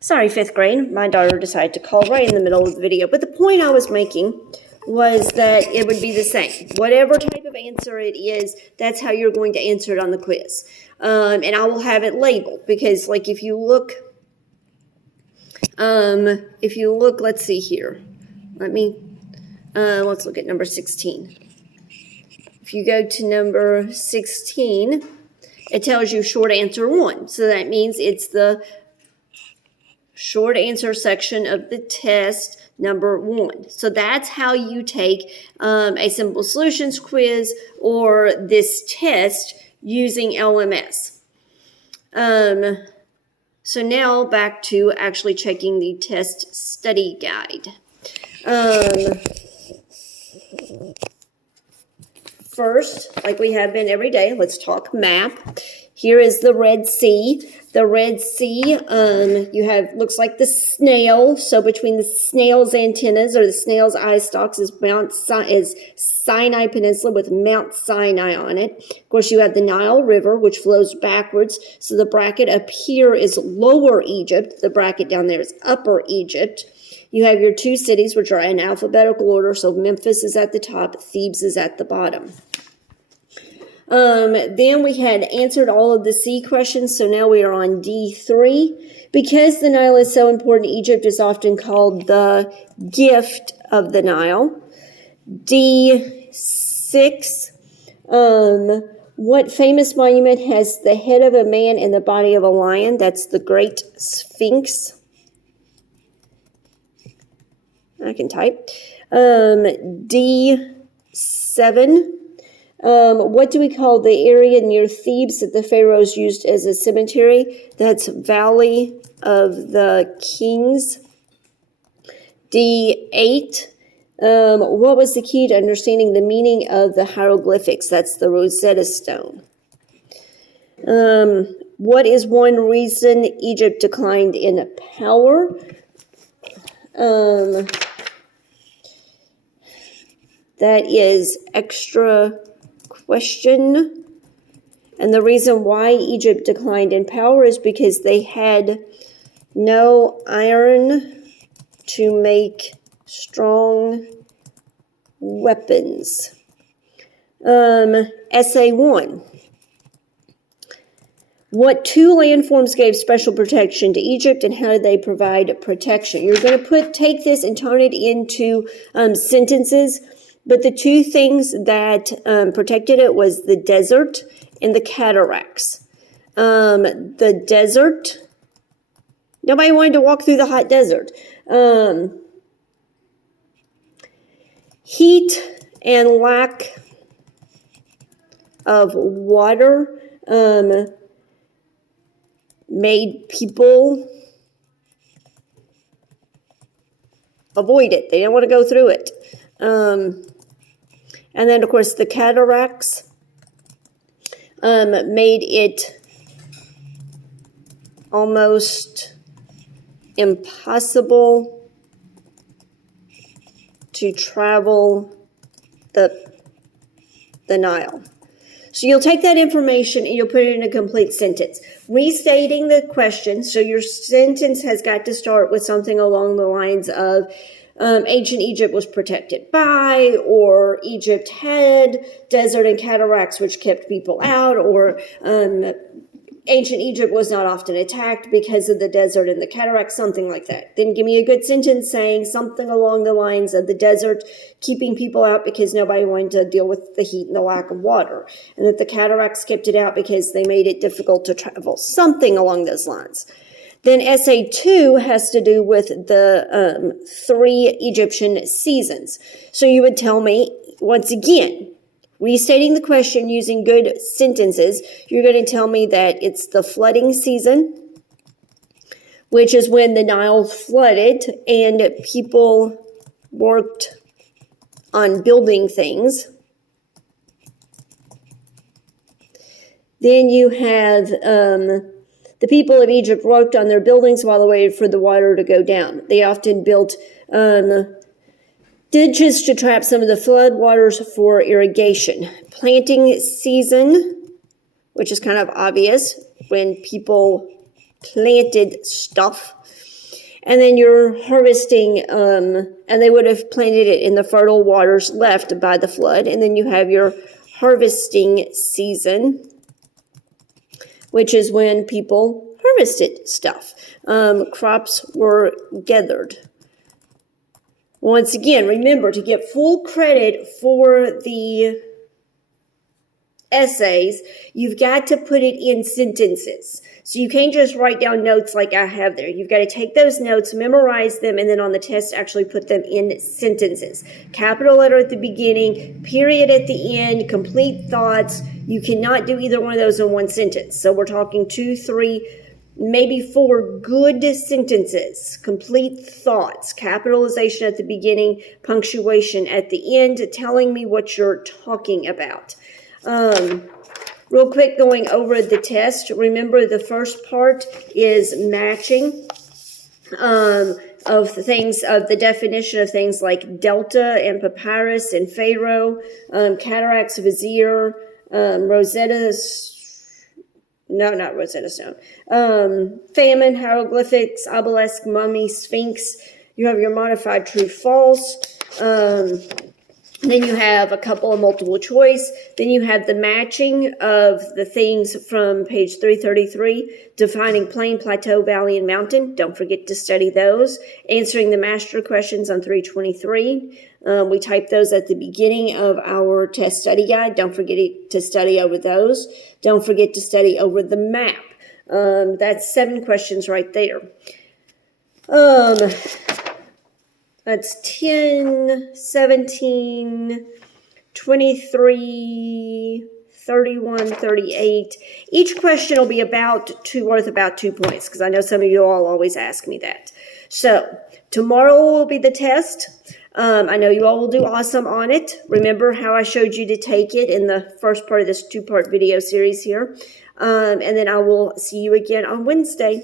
Sorry, 5th grade. My daughter decided to call right in the middle of the video. But the point I was making was that it would be the same. Whatever type of answer it is, that's how you're going to answer it on the quiz. And I will have it labeled because, like, if you look, let's see here. Let's look at number 16. If you go to number 16, it tells you short answer 1. So that means it's the short answer section of the test, number 1. So that's how you take a simple solutions quiz or this test using LMS. So now back to actually checking the test study guide. First, like we have been every day, let's talk map. Here is the Red Sea. The Red Sea, you have, looks like the snail. So between the snail's antennas or the snail's eye stalks is Sinai Peninsula with Mount Sinai on it. Of course, you have the Nile River, which flows backwards. So the bracket up here is Lower Egypt. The bracket down there is Upper Egypt. You have your two cities, which are in alphabetical order. So Memphis is at the top, Thebes is at the bottom. Then we had answered all of the C questions, so now we are on D3. Because the Nile is so important, Egypt is often called the gift of the Nile. D6, what famous monument has the head of a man and the body of a lion? That's the Great Sphinx. I can type. D7. What do we call the area near Thebes that the pharaohs used as a cemetery? That's Valley of the Kings. D8. What was the key to understanding the meaning of the hieroglyphics? That's the Rosetta Stone. What is one reason Egypt declined in power? That is extra question. And the reason why Egypt declined in power is because they had no iron to make strong weapons. Essay 1. What two landforms gave special protection to Egypt, and how did they provide protection? You're going to take this and turn it into sentences, but the two things that protected it was the desert and the cataracts. The desert, nobody wanted to walk through the hot desert. Heat and lack of water made people avoid it. They didn't want to go through it. And then, of course, the cataracts made it almost impossible to travel the Nile. So you'll take that information and you'll put it in a complete sentence. Restating the question, so your sentence has got to start with something along the lines of ancient Egypt was protected by, or Egypt had desert and cataracts which kept people out, or ancient Egypt was not often attacked because of the desert and the cataracts, something like that. Then give me a good sentence saying something along the lines of the desert keeping people out because nobody wanted to deal with the heat and the lack of water, and that the cataracts kept it out because they made it difficult to travel, something along those lines. Then essay 2 has to do with the 3 Egyptian seasons. So you would tell me, once again, restating the question using good sentences, you're going to tell me that it's the flooding season, which is when the Nile flooded and people worked on building things. Then you have the people of Egypt worked on their buildings while they waited for the water to go down. They often built ditches to trap some of the flood waters for irrigation. Planting season, which is kind of obvious when people planted stuff. And then you're harvesting, and they would have planted it in the fertile waters left by the flood. And then you have your harvesting season, which is when people harvested stuff. Crops were gathered. Once again, remember, to get full credit for the essays, you've got to put it in sentences. So you can't just write down notes like I have there. You've got to take those notes, memorize them, and then on the test actually put them in sentences. Capital letter at the beginning, period at the end, complete thoughts. You cannot do either one of those in one sentence. So we're talking 2, 3, maybe 4 good sentences, complete thoughts, capitalization at the beginning, punctuation at the end, telling me what you're talking about. Real quick, going over the test. Remember, the first part is matching of the things, of the definition of things like delta and papyrus and pharaoh, cataracts of Vizier, not Rosetta Stone, famine, hieroglyphics, obelisk, mummy, sphinx. You have your modified true false. Then you have a couple of multiple choice. Then you have the matching of the things from page 333, defining plain, plateau, valley, and mountain. Don't forget to study those. Answering the master questions on 323. We type those at the beginning of our test study guide. Don't forget to study over those. Don't forget to study over the map. That's 7 questions right there. That's 10, 17, 23, 31, 38. Each question will be worth about 2 points, because I know some of you all always ask me that. So tomorrow will be the test. I know you all will do awesome on it. Remember how I showed you to take it in the first part of this 2-part video series here. And then I will see you again on Wednesday.